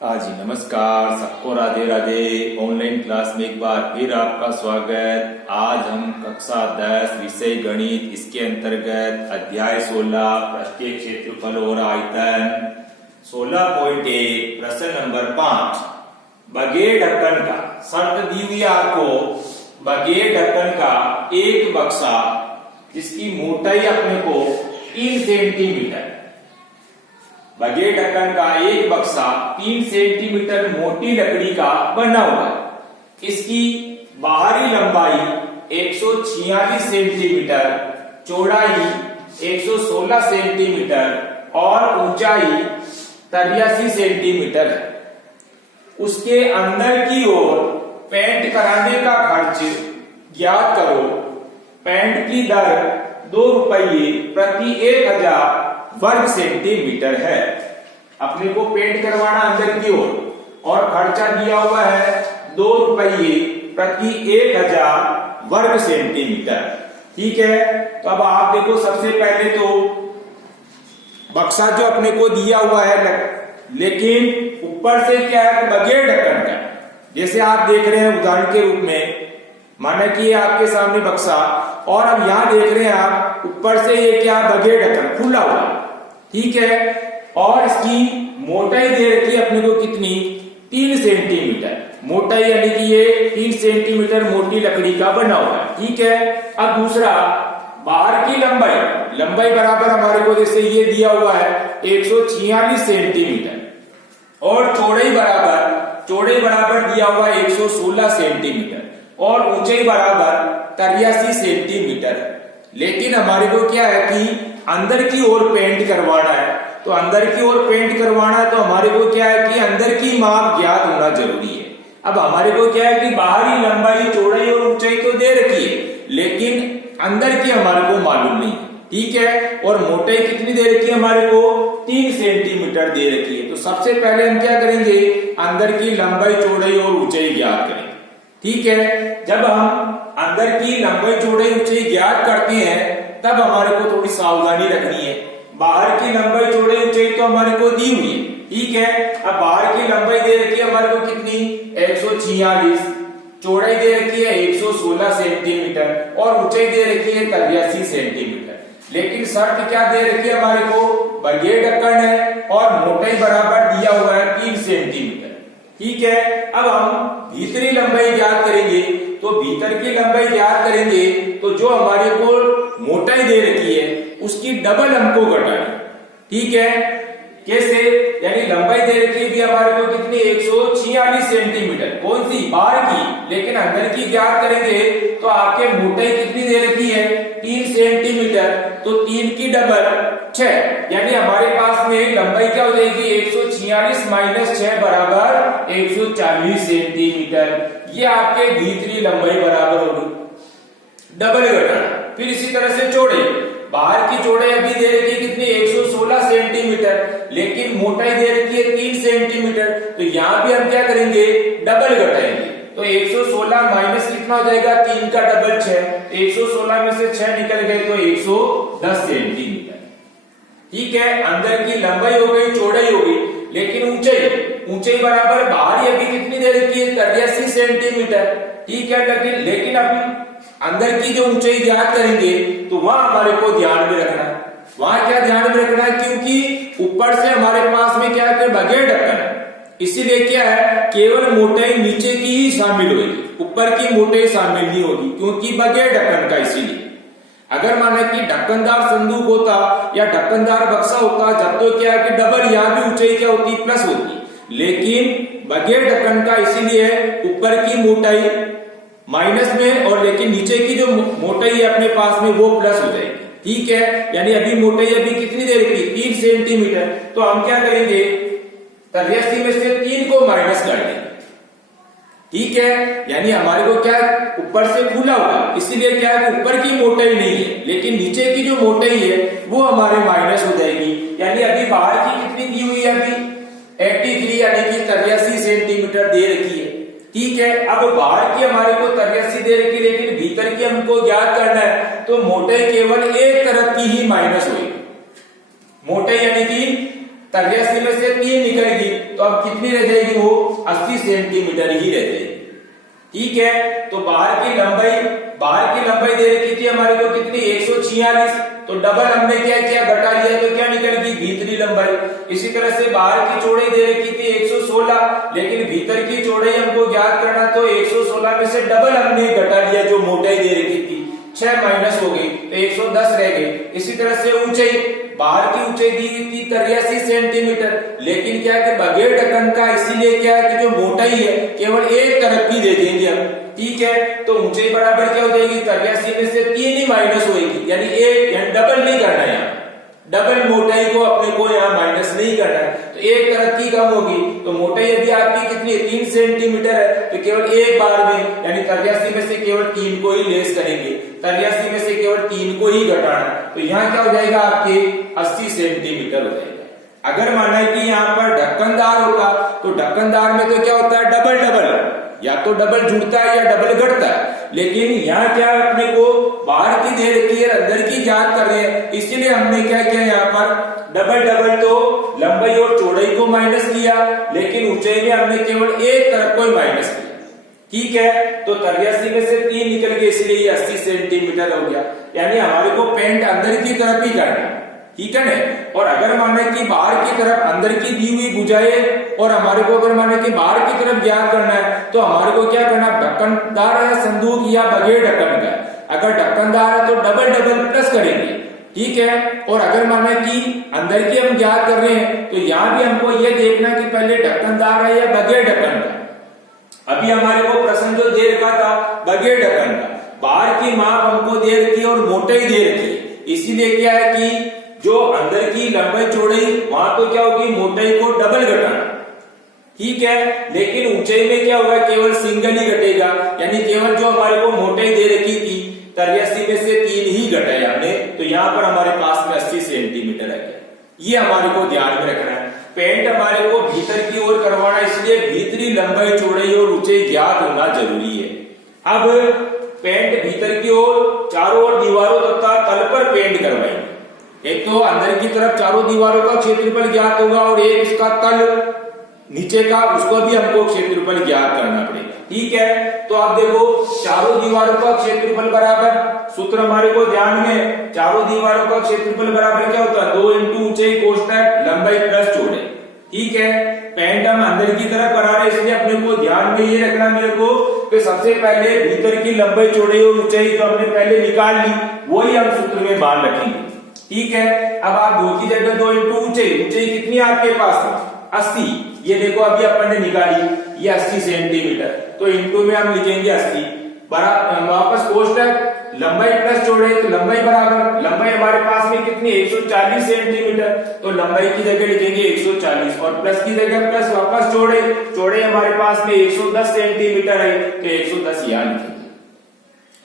हाँ जी, नमस्कार सबको, राधे राधे। ऑनलाइन क्लास में एक बार फिर आपका स्वागत। आज हम कक्षा 10 विषय गणित, इसके अंतर्गत अध्याय 16 प्रत्येक क्षेत्रफल और आयतन 16.1 प्रश्न नंबर 5 बगैर ढक्कन का। शर्त दी हुई आपको बगैर ढक्कन का एक बक्सा जिसकी मोटाई अपने को 3 सेंटीमीटर, बगैर ढक्कन का एक बक्सा 3 सेंटीमीटर मोटी लकड़ी का बना हुआ है। इसकी बाहरी लंबाई 146 सेंटीमीटर, चौड़ाई 116 सेंटीमीटर और ऊंचाई 83 सेंटीमीटर है। उसके अंदर की ओर पेंट कराने का खर्च ज्ञात करो। पेंट की दर 2 रुपये प्रति 1000 वर्ग सेंटीमीटर है। अपने को पेंट करवाना अंदर की ओर और खर्चा दिया हुआ है 2 रुपये प्रति 1000 वर्ग सेंटीमीटर। ठीक है, तो अब आप देखो, सबसे पहले तो बक्सा जो अपने को दिया हुआ है, लेकिन ऊपर से क्या है, बगैर ढक्कन का। जैसे आप देख रहे हैं उदाहरण के रूप में, माना कि आपके सामने बक्सा, और अब यहां देख रहे हैं आप ऊपर से ये क्या, बगैर ढक्कन खुला हुआ। ठीक है, और इसकी मोटाई दे रखी है अपने को कितनी, 3 सेंटीमीटर मोटाई, यानी कि ये 3 सेंटीमीटर मोटी लकड़ी का बना हुआ है। ठीक है, अब दूसरा, बाहर की लंबाई बराबर हमारे को जैसे ये दिया हुआ है 146 सेंटीमीटर, और चौड़ाई बराबर दिया हुआ है 116 सेंटीमीटर, और ऊंचाई बराबर 83 सेंटीमीटर। लेकिन हमारे को क्या है कि अंदर की ओर पेंट करवाना है, तो अंदर की ओर पेंट करवाना है तो हमारे को क्या है कि अंदर की माप ज्ञात होना जरूरी है। अब हमारे को क्या है कि बाहरी लंबाई, चौड़ाई और ऊंचाई तो दे रखी है, लेकिन अंदर की हमारे को मालूम नहीं। ठीक है, और मोटाई कितनी दे रखी है हमारे को, 3 सेंटीमीटर दे रखी है। तो सबसे पहले हम क्या करेंगे, अंदर की लंबाई, चौड़ाई और ऊंचाई ज्ञात करेंगे। ठीक है, जब हम अंदर की लंबाई, चौड़ाई, ऊंचाई ज्ञात करते हैं तब हमारे को थोड़ी सावधानी रखनी है। बाहर की लंबाई, चौड़ाई, ऊंचाई तो हमारे को दी हुई है। ठीक है, अब बाहर की लंबाई दे रखी है हमारे को कितनी, 146, चौड़ाई दे रखी है 116 सेंटीमीटर और ऊंचाई दे रखी है 83 सेंटीमीटर। लेकिन शर्त क्या दे रखी है हमारे को, बगैर ढक्कन है और मोटाई बराबर दिया हुआ है 3 सेंटीमीटर। ठीक है, अब हम भीतरी लंबाई ज्ञात करेंगे, तो भीतर की लंबाई ज्ञात करेंगे तो जो हमारे को मोटाई दे रखी है उसकी डबल हमको घटानी। ठीक है, कैसे, यानी लंबाई दे रखी थी हमारे को कितनी, 146 सेंटीमीटर, कौन सी, बाहर की, लेकिन अंदर की ज्ञात करेंगे तो आपके मोटाई कितनी दे रखी है, 3 सेंटीमीटर, तो 3 की डबल 6, यानी हमारे पास में लंबाई क्या हो जाएगी, 146 माइनस 6 बराबर 140 सेंटीमीटर। ये आपके भीतरी लंबाई बराबर होगी, डबल घटाना। फिर इसी तरह से चौड़ाई, बाहर की चौड़ाई अभी दे रखी है कितनी, 116 सेंटीमीटर, लेकिन मोटाई दे रखी है 3 सेंटीमीटर, तो यहां भी हम क्या करेंगे, डबल घटाएंगे। तो 116 माइनस कितना हो जाएगा, 3 का डबल 6, 116 में से 6 निकल गए तो 110 सेंटीमीटर। ठीक है, अंदर की लंबाई हो गई, चौड़ाई हो गई, लेकिन ऊंचाई बराबर बाहर अभी कितनी दे रखी है, 83 सेंटीमीटर। ठीक है, लेकिन अभी अंदर की जो ऊंचाई ज्ञात करेंगे तो वहां हमारे को ध्यान में रखना है। वहां क्या ध्यान में रखना है, क्योंकि ऊपर से हमारे पास में क्या है, बगैर ढक्कन है, इसीलिए क्या है, केवल मोटाई नीचे की ही शामिल होगी, ऊपर की मोटाई शामिल नहीं होगी, क्योंकि बगैर ढक्कन का। इसीलिए अगर माना कि ढक्कनदार संदूक होता या ढक्कनदार बक्सा होता, जब तो क्या है कि डबल, यहाँ भी ऊंचाई क्या होती, प्लस होती, लेकिन बगैर ढक्कन का इसीलिए ऊपर की मोटाई माइनस में और लेकिन नीचे की जो मोटाई है अपने पास में वो प्लस हो जाएगी। ठीक है, यानी अभी मोटाई अभी कितनी दे रखी, 3 सेंटीमीटर, तो हम क्या करेंगे, 83 में से 3 को माइनस कर देंगे। ठीक है, यानी हमारे को क्या, ऊपर से खुला हुआ, इसीलिए क्या है, ऊपर की मोटाई नहीं है, लेकिन नीचे की जो मोटाई है वो हमारे माइनस हो जाएगी। यानी अभी बाहर की कितनी दी हुई है, अभी 83 यानी कि 83 सेंटीमीटर दे रखी है। ठीक है, अब बाहर की हमारे को 83 दे रखी, लेकिन भीतर की हमको ज्ञात करना है, तो मोटाई केवल एक तरफ की ही माइनस होगी। मोटाई यानी कि 83 में से 3 निकल गई तो अब कितनी रह जाएगी, वो 80 सेंटीमीटर ही रह जाएगी। ठीक है, तो बाहर की लंबाई दे रखी थी हमारे को कितनी, 146, तो डबल हमने क्या किया, घटा लिया तो क्या निकल गई, भीतरी लंबाई। इसी तरह से बाहर की चौड़ाई दे रखी थी 116, लेकिन भीतर की चौड़ाई हमको ज्ञात करना, तो 116 में से डबल हमने घटा लिया जो मोटाई दे रखी थी, 6 माइनस हो गई तो 110 रह गई। इसी तरह से ऊंचाई, बाहर की ऊंचाई दी थी 83 सेंटीमीटर, लेकिन क्या है कि बगैर ढक्कन का, इसीलिए क्या है कि जो मोटाई है केवल एक तरफ की दे देंगे हम। ठीक है, तो ऊंचाई बराबर क्या हो जाएगी, 83 में से 3 ही माइनस होगी, यानी एक, यानी डबल नहीं करना है, डबल मोटाई को अपने को यहाँ माइनस नहीं करना है, तो एक तरफ की कम होगी। तो मोटाई यदि आपकी कितनी है, 3 सेंटीमीटर है, तो केवल एक बार में, यानी 83 में से केवल 3 को ही लेस करेंगे, 83 में से केवल 3 को ही घटाना, तो यहाँ क्या हो जाएगा, आपके 80 सेंटीमीटर हो जाएगा। अगर माना है कि यहाँ पर ढक्कनदार होगा, तो ढक्कनदार में तो क्या होता है, डबल डबल, या तो डबल जुड़ता है या डबल घटता है, लेकिन यहाँ क्या अपने को बाहर की दे रखी है, अंदर की ज्ञात कर रहे हैं, इसीलिए हमने क्या किया, यहाँ पर डबल डबल तो लंबाई और चौड़ाई को माइनस किया, लेकिन ऊंचाई में हमने केवल एक तरफ को ही माइनस किया। ठीक है, तो 83 में से 3 निकल गए, इसलिए ये 80 सेंटीमीटर हो गया, यानी हमारे को पेंट अंदर की तरफ ही करना है। ठीक है ना, और अगर माने कि बाहर की तरफ अंदर की दी हुई भुजाएं, और हमारे को अगर माने कि बाहर की तरफ ज्ञात करना है, तो हमारे को क्या करना, ढक्कनदार है संदूक या बगैर ढक्कन का। अगर ढक्कनदार है तो डबल डबल प्लस करेंगे। ठीक है, और अगर माने कि अंदर की हम ज्ञात कर रहे हैं, तो यहाँ भी हमको ये देखना कि पहले ढक्कनदार है या बगैर ढक्कन का। अभी हमारे को प्रश्न जो दे रखा था बगैर ढक्कन का, बाहर की माप हमको दे रखी है और मोटाई दे रखी है, इसीलिए क्या है कि जो अंदर की लंबाई चौड़ाई, वहां तो क्या होगी, मोटाई को डबल घटाना। ठीक है, लेकिन ऊंचाई में क्या होगा, केवल सिंगल ही घटेगा, यानी केवल जो हमारे को मोटाई दे रखी थी 83 में से 3 ही घटाया हमने, तो यहाँ पर हमारे पास में 80 सेंटीमीटर है। ये हमारे को ध्यान में रखना है। पेंट हमारे को भीतर की ओर करवाना, इसलिए भीतरी लंबाई चौड़ाई और ऊंचाई ज्ञात होना जरूरी है। अब पेंट भीतर की ओर, चारों ओर दीवारों तथा तल पर पेंट करवाएंगे। एक तो अंदर की तरफ चारों दीवारों का क्षेत्रफल ज्ञात होगा, और एक इसका तल नीचे का, उसको भी हमको क्षेत्रफल ज्ञात करना पड़ेगा। ठीक है, तो आप देखो चारों दीवारों का क्षेत्रफल बराबर, सूत्र हमारे को ध्यान में, चारों दीवारों का क्षेत्रफल बराबर क्या होता है, 2 इंटू ऊंचाई कोष्टक लंबाई प्लस चौड़ाई। ठीक है, पेंट हम अंदर की तरफ करा रहे, इसलिए अपने को ध्यान में ये रखना मेरे को कि सबसे पहले भीतर की लंबाई चौड़ाई और ऊंचाई जो हमने पहले निकाल ली, वही हम सूत्र में मान रखेंगे। ठीक है, अब आप 2 की जगह 2 इंटू ऊंचाई, ऊंचाई कितनी है आपके पास, 80, ये देखो अभी अपन ने निकाली, ये 80 सेंटीमीटर, तो इंटू में हम लिखेंगे 80, बराबर वापस कोष्टक लंबाई प्लस चौड़ाई, तो लंबाई बराबर, लंबाई हमारे पास में कितनी है, 140 सेंटीमीटर, तो लंबाई की जगह लिखेंगे 140, और प्लस की जगह प्लस, वापस चौड़ाई, चौड़ाई हमारे पास में 110 सेंटीमीटर है, तो 110 यहाँ लिखेंगे।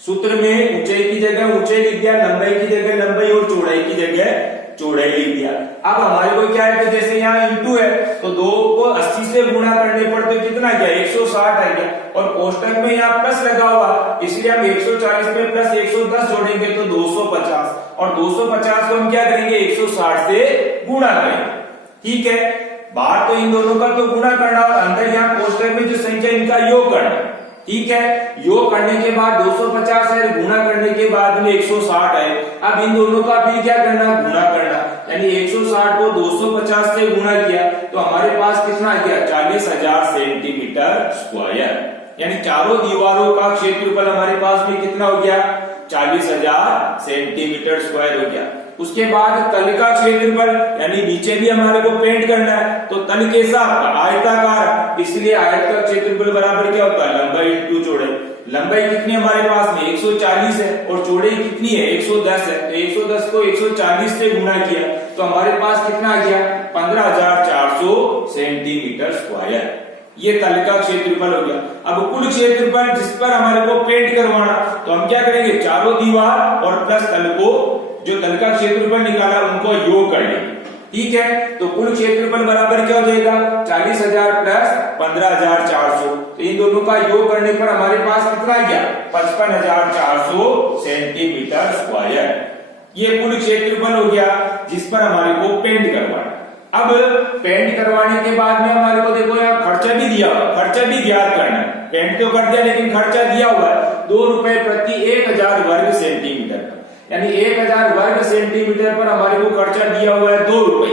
सूत्र में ऊंचाई की जगह ऊंचाई लिख दिया, लंबाई की जगह लंबाई और चौड़ाई की जगह चौड़ाई लिख दिया। अब हमारे को क्या है कि जैसे यहाँ इंटू है, तो 2 को 80 से गुणा करने पर तो कितना गया, 160 आ गया, और कोष्टक में यहाँ प्लस लगा हुआ, इसलिए हम 140 में प्लस 110 जोड़ेंगे तो 250, और 250 को हम क्या करेंगे, 160 से गुणा करेंगे। ठीक है, बाहर तो इन दोनों का तो गुणा करना, और अंदर यहाँ कोष्टक में जो संख्या इनका योग करना। ठीक है, योग करने के बाद 250 है, गुणा करने के बाद में 160 है। अब इन दोनों का फिर क्या करना, गुणा करना, यानी 160 को 250 से गुणा किया तो हमारे पास कितना आ गया, 40,000 सेंटीमीटर स्क्वायर, यानी चारों दीवारों का क्षेत्रफल हमारे पास में कितना हो गया, 40,000 सेंटीमीटर स्क्वायर हो गया। उसके बाद तल का क्षेत्रफल, यानी नीचे भी हमारे को पेंट करना है, तो तल कैसा, आयताकार, इसलिए आयत का क्षेत्रफल बराबर क्या होता है, लंबाई इंटू चौड़ाई। लंबाई कितनी हमारे पास में 140 है, और चौड़ाई कितनी है 110 है, तो 110 को 140 से गुणा किया तो हमारे पास कितना आ गया, 15,400 सेंटीमीटर स्क्वायर। ये तल का क्षेत्रफल हो गया। अब कुल क्षेत्रफल जिस पर हमारे को पेंट करवाना, तो हम क्या करेंगे, चारों दीवार और प्लस तल को, जो तल का क्षेत्रफल निकाला उनको योग कर लेंगे। ठीक है, तो कुल क्षेत्रफल बराबर क्या हो जाएगा, 40,000 प्लस 15,400, तो इन दोनों का योग करने पर हमारे पास कितना आ गया, 55,400 सेंटीमीटर स्क्वायर। ये कुल क्षेत्रफल हो गया जिस पर हमारे को पेंट करवाना। अब पेंट करवाने के बाद में हमारे को देखो यहाँ खर्चा भी दिया हुआ, खर्चा भी ज्ञात करना है। पेंट तो कर दिया लेकिन खर्चा दिया हुआ है 2 रुपए प्रति 1000 वर्ग सेंटीमीटर पर, यानी 1000 वर्ग सेंटीमीटर पर हमारे को खर्चा दिया हुआ है 2 रुपए।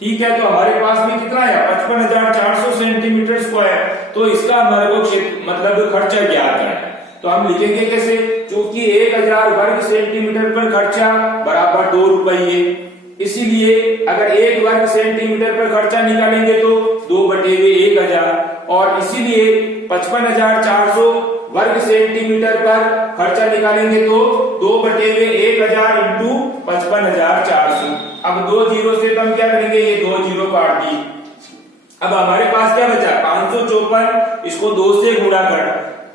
ठीक है, तो हमारे पास में कितना है 55,400 सेंटीमीटर स्क्वायर, तो इसका हमारे को मतलब खर्चा ज्ञात करना है। तो हम लिखेंगे कैसे, क्योंकि 1000 वर्ग सेंटीमीटर पर खर्चा बराबर 2 रुपये, इसीलिए अगर 1 वर्ग सेंटीमीटर पर खर्चा निकालेंगे तो 2/1000, और इसीलिए 55,400 वर्ग सेंटीमीटर पर खर्चा निकालेंगे तो 2/1000 इंटू 55,400। अब 2 जीरो से तो हम क्या करेंगे, ये 2 जीरो काट दी। अब हमारे पास क्या बचा 554, इसको 2 से गुणा कर,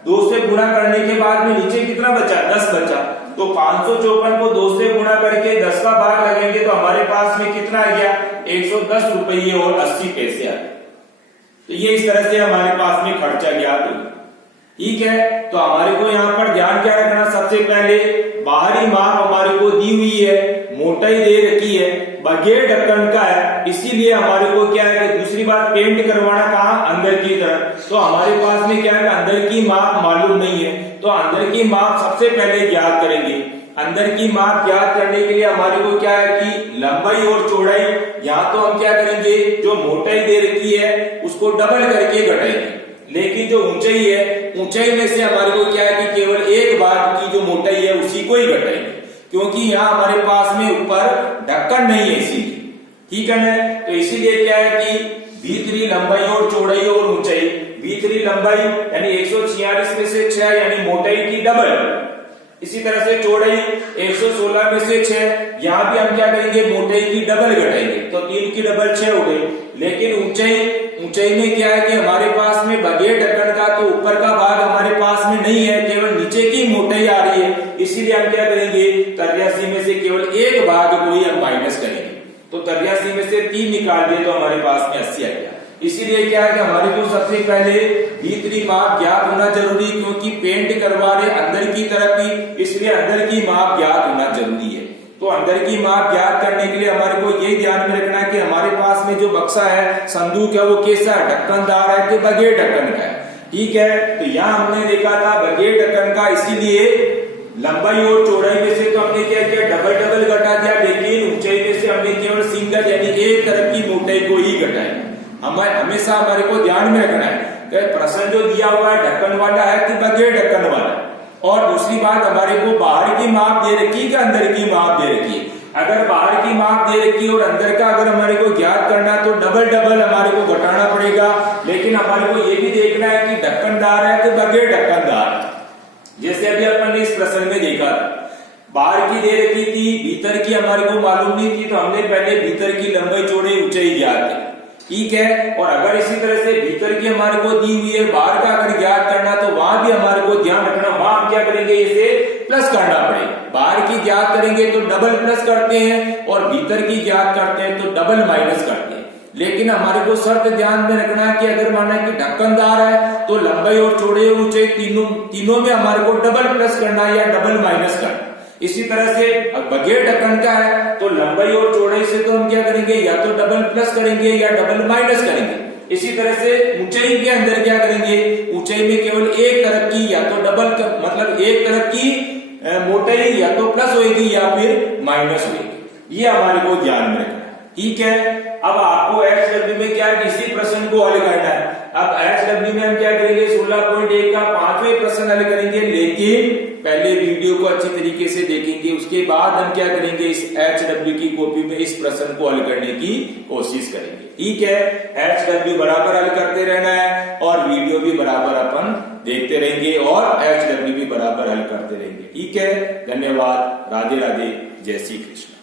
2 से गुणा करने के बाद में नीचे कितना बचा 10 बचा, तो 554 को 2 से गुणा करके 10 का भाग लगेंगे तो हमारे पास में कितना आ गया 110 रुपये और 80 पैसे आ गए। तो ये इस तरह से हमारे पास में खर्चा ज्ञात हो। ठीक है, तो हमारे को यहाँ पर ध्यान क्या रखना, सबसे पहले बाहरी माप हमारे को दी हुई है, मोटाई दे रखी है, बगैर ढक्कन का है, इसीलिए हमारे को क्या है कि दूसरी बात पेंट करवाना कहाँ अंदर की तरफ, तो हमारे पास में क्या है अंदर की माप मालूम नहीं है, तो अंदर की माप सबसे पहले ज्ञात करेंगे। अंदर की माप ज्ञात करने के लिए हमारे को क्या है कि लंबाई और चौड़ाई, यहाँ तो हम क्या करेंगे जो मोटाई दे रखी है उसको डबल करके घटाएंगे, लेकिन जो ऊंचाई है ऊंचाई में से हमारे को क्या है कि केवल एक भाग की जो मोटाई है उसी को ही घटाएंगे, क्योंकि यहाँ हमारे पास में ऊपर ढक्कन नहीं है इसीलिए। ठीक है ना, तो इसीलिए क्या है कि भीतरी लंबाई और चौड़ाई और ऊंचाई, भीतरी लंबाई यानी 146 में से 6 यानी मोटाई की डबल, इसी तरह से चौड़ाई 116 में से 6, यहाँ भी हम क्या करेंगे मोटाई की डबल घटाएंगे, तो 3 की डबल 6 हो गई। लेकिन ऊंचाई में क्या है कि हमारे पास में बगैर ढक्कन का तो ऊपर का भाग हमारे पास में नहीं है, केवल नीचे की मोटाई आ रही है, इसीलिए हम क्या करेंगे 83 में से केवल एक भाग को ही हम माइनस करेंगे, तो 83 में से 3 निकाल दिए तो हमारे पास में 80 आ गया। इसीलिए क्या है कि हमारे को सबसे पहले भीतरी माप ज्ञात होना जरूरी, क्योंकि पेंट करवा रहे अंदर की तरफ ही, इसलिए अंदर की माप ज्ञात होना जरूरी है। तो अंदर की माप ज्ञात करने के लिए हमारे को ये ध्यान में रखना है कि हमारे पास में जो बक्सा है संदूक है वो कैसा है, ढक्कनदार है कि बगैर ढक्कन का है। ठीक है, तो यहाँ हमने देखा था बगैर ढक्कन का, इसीलिए लंबाई और चौड़ाई में से तो हमने क्या किया डबल घटा दिया, लेकिन ऊंचाई में से हमने केवल सिंगल यानी एक तरफ की मोटाई को ही घटाया। हमेशा हमारे को ध्यान में रखना है कि प्रश्न जो दिया हुआ है ढक्कन वाला है कि बगैर ढक्कन वाला है, और दूसरी बात हमारे को बाहर की माप दे रखी है कि अंदर की माप दे रखी है। अगर बाहर की माप दे रखी है और अंदर का अगर हमारे को ज्ञात करना तो डबल हमारे को घटाना पड़ेगा, लेकिन हमारे को ये भी देखना है कि ढक्कनदार है कि बगैर ढक्कनदार है। जैसे अभी अपन ने इस प्रश्न में देखा था बाहर की दे रखी थी, भीतर की हमारे को मालूम नहीं थी, तो हमने पहले भीतर की लंबाई चौड़ाई ऊंचाई ज्ञात की। ठीक है, और अगर इसी तरह से भीतर की हमारे को दी हुई है, बाहर का अगर ज्ञात करना तो वहां भी हमारे को ध्यान रखना, वहां हम क्या करेंगे इसे प्लस करना पड़ेगा। बाहर की ज्ञात करेंगे तो डबल प्लस करते हैं और भीतर की ज्ञात करते हैं तो डबल माइनस करते हैं। लेकिन हमारे को शर्त ध्यान में रखना है कि अगर माना कि ढक्कनदार है तो लंबाई और चौड़ाई और ऊंचाई तीनों में हमारे को डबल प्लस करना है या डबल माइनस करना। इसी तरह से बगैर ढक्कन का है तो लंबाई और चौड़ाई से तो हम क्या करेंगे या तो डबल प्लस करेंगे या डबल माइनस करेंगे। इसी तरह से ऊंचाई के अंदर क्या करेंगे, ऊंचाई में केवल एक तरफ की या तो डबल मतलब एक तरफ की मोटाई या तो प्लस होगी या फिर माइनस होगी, ये हमारे को ध्यान में रखना है। ठीक है, अब आपको HW में क्या इसी प्रश्न को हल करना है। अब HW में हम क्या करेंगे 16.1 का 5वें प्रश्न हल करेंगे, लेकिन पहले वीडियो को अच्छी तरीके से देखेंगे, उसके बाद हम क्या करेंगे इस HW की कॉपी में इस प्रश्न को हल करने की कोशिश करेंगे। ठीक है, HW बराबर हल करते रहना है और वीडियो भी बराबर अपन देखते रहेंगे और HW भी बराबर हल करते रहेंगे। ठीक है, धन्यवाद, राधे राधे, जय श्री कृष्ण।